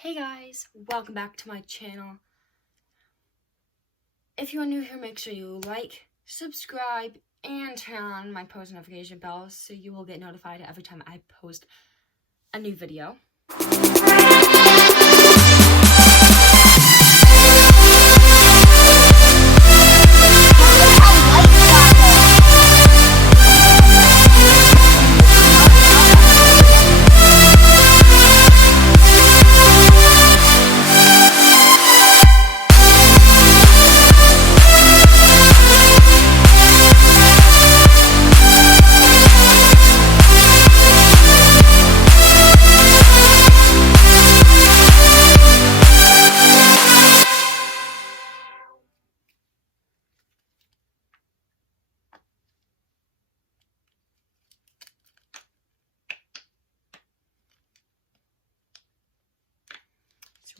Hey guys, welcome back to my channel. If you are new here, make sure you like, subscribe, and turn on my post notification bell so you will get notified every time I post a new video.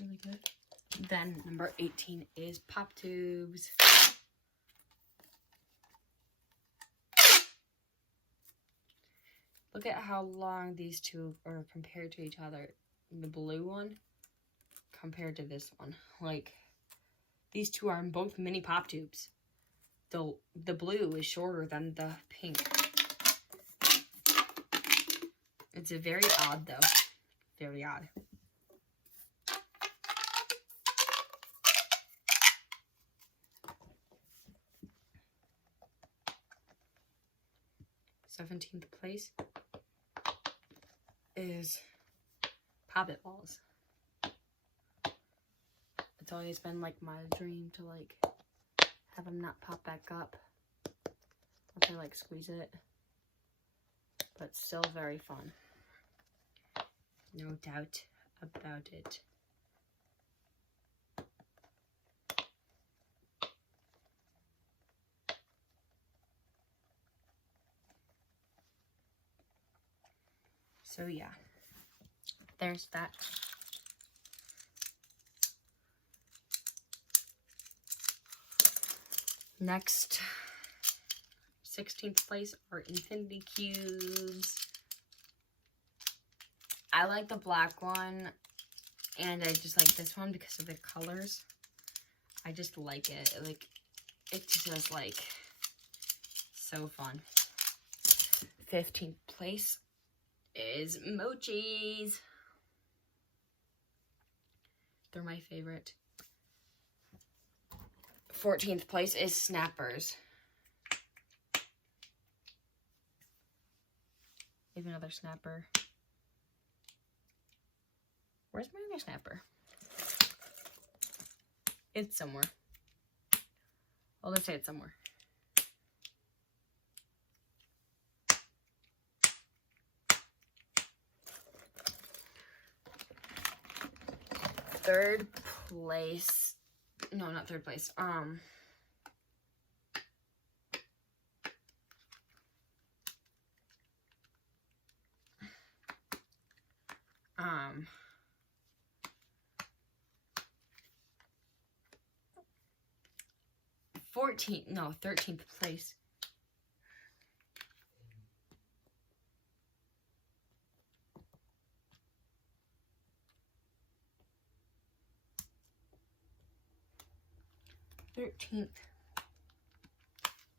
Really good. Then number 18 is pop tubes. Look at how long these two are compared to each other. The blue one compared to this one. Like, these two are both mini pop tubes. The blue is shorter than the pink. It's a very odd though. Very odd. Seventeenth place is Poppet balls. It's always been like my dream to like have them not pop back up once I like squeeze it, but still very fun. No doubt about it. So yeah, there's that. Next, 16th place are infinity cubes. I like the black one, and I just like this one because of the colors. I just like it. Like, it's just like so fun. 15th place is mochis. They're my favorite. 14th place is snappers. We have another snapper. Where's my other snapper? It's somewhere. I'll just say it's somewhere. Third place, no, not third place, 13th place.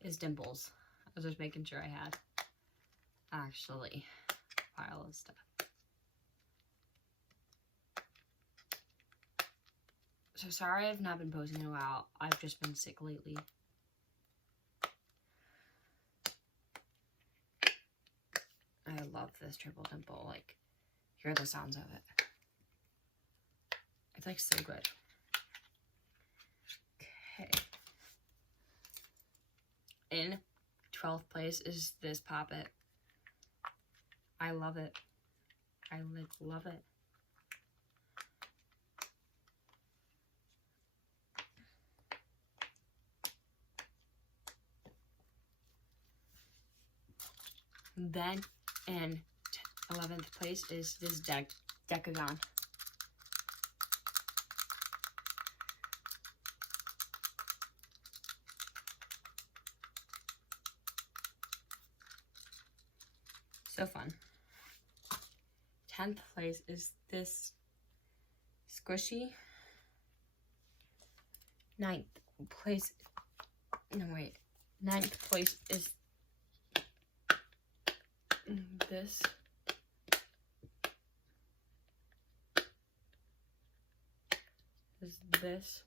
Is Dimples. I was just making sure I had actually a pile of stuff. So sorry I've not been posting in a while. I've just been sick lately. I love this triple dimple. Like, hear the sounds of it. It's like so good. Okay. In 12th place is this Poppet. I love it. I like love it. Then in 11th place is this Decagon. So fun. 10th place is this squishy. 9th place, no wait, 9th place is this. Is this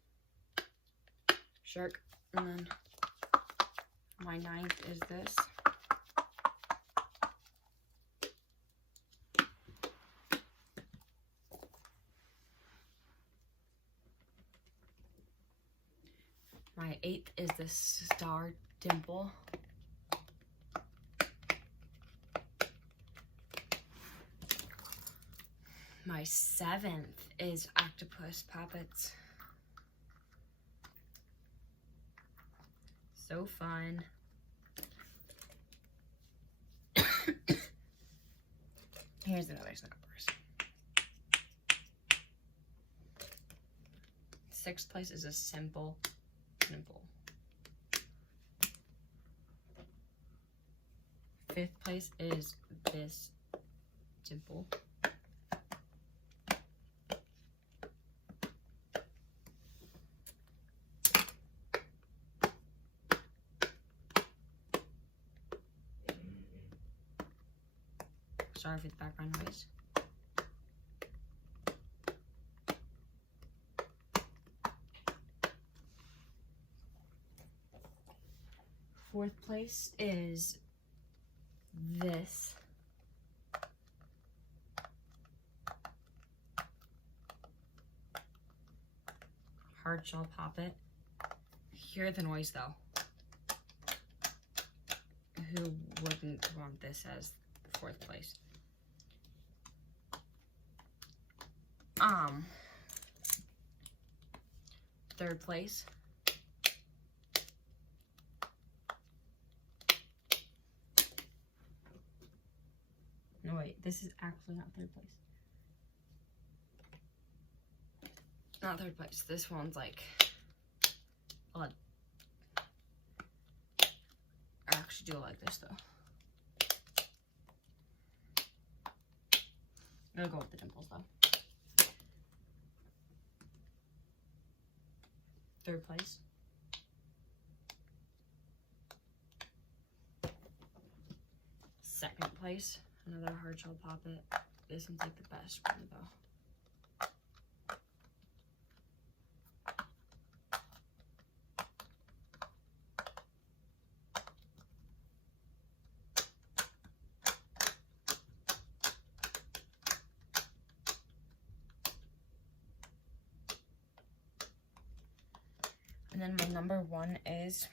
shark, and then my 9th is this. My 8th is this star dimple. My 7th is octopus puppets. So fun. Here's another numbers. 6th place is a simple dimple. 5th place is this dimple. Sorry for the background noise. Fourth place is this. Hard shell poppet. Hear the noise though. Who wouldn't want this as the 4th place? Third place. No wait, this is actually not 3rd place. Not 3rd place. This one's like blood. I actually do like this though. I'm gonna go with the dimples though. 3rd place. Second place, another hard shell poppet. This one's like the best one though. And then my number 1 is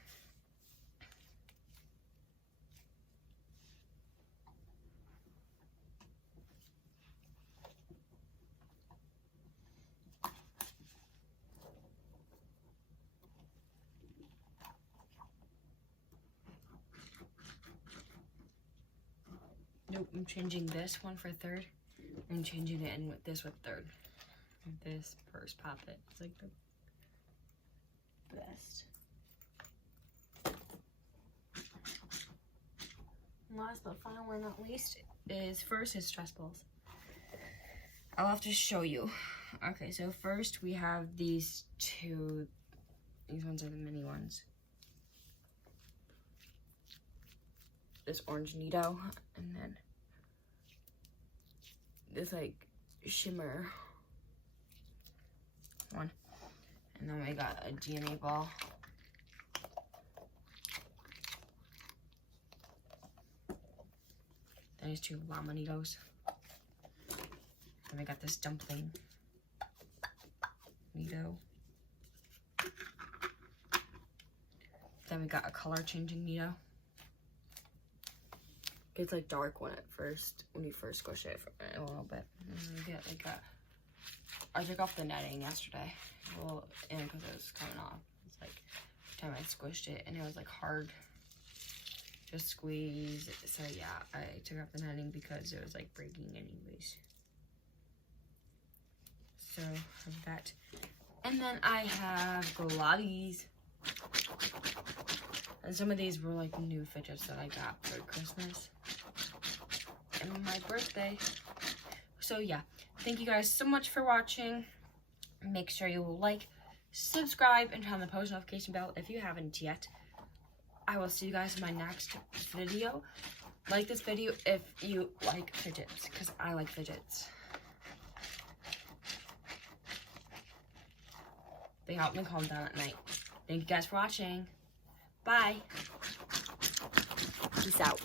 nope, I'm changing this one for 3rd. I'm changing it in with this with 3rd. This first poppet. It's like the best. Last but finally not least is first is stress balls. I'll have to show you. Okay, so first we have these two. These ones are the mini ones. This orange Nido, and then this like shimmer one. And then we got a DNA ball. Then there's 2 llama Nidos. Then we got this dumpling Nido. Then we got a color changing Nido. It's like dark when you first squish it for a little bit. And then we get like a, I took off the netting yesterday. Well, and because it was coming off. It's like every time I squished it and it was like hard to squeeze. So yeah, I took off the netting because it was like breaking anyways. So I have that. And then I have Glotties. And some of these were like new fidgets that I got for Christmas and my birthday. So yeah, thank you guys so much for watching. Make sure you like, subscribe, and turn on the post notification bell if you haven't yet. I will see you guys in my next video. Like this video if you like fidgets, because I like fidgets. They help me calm down at night. Thank you guys for watching. Bye. Peace out.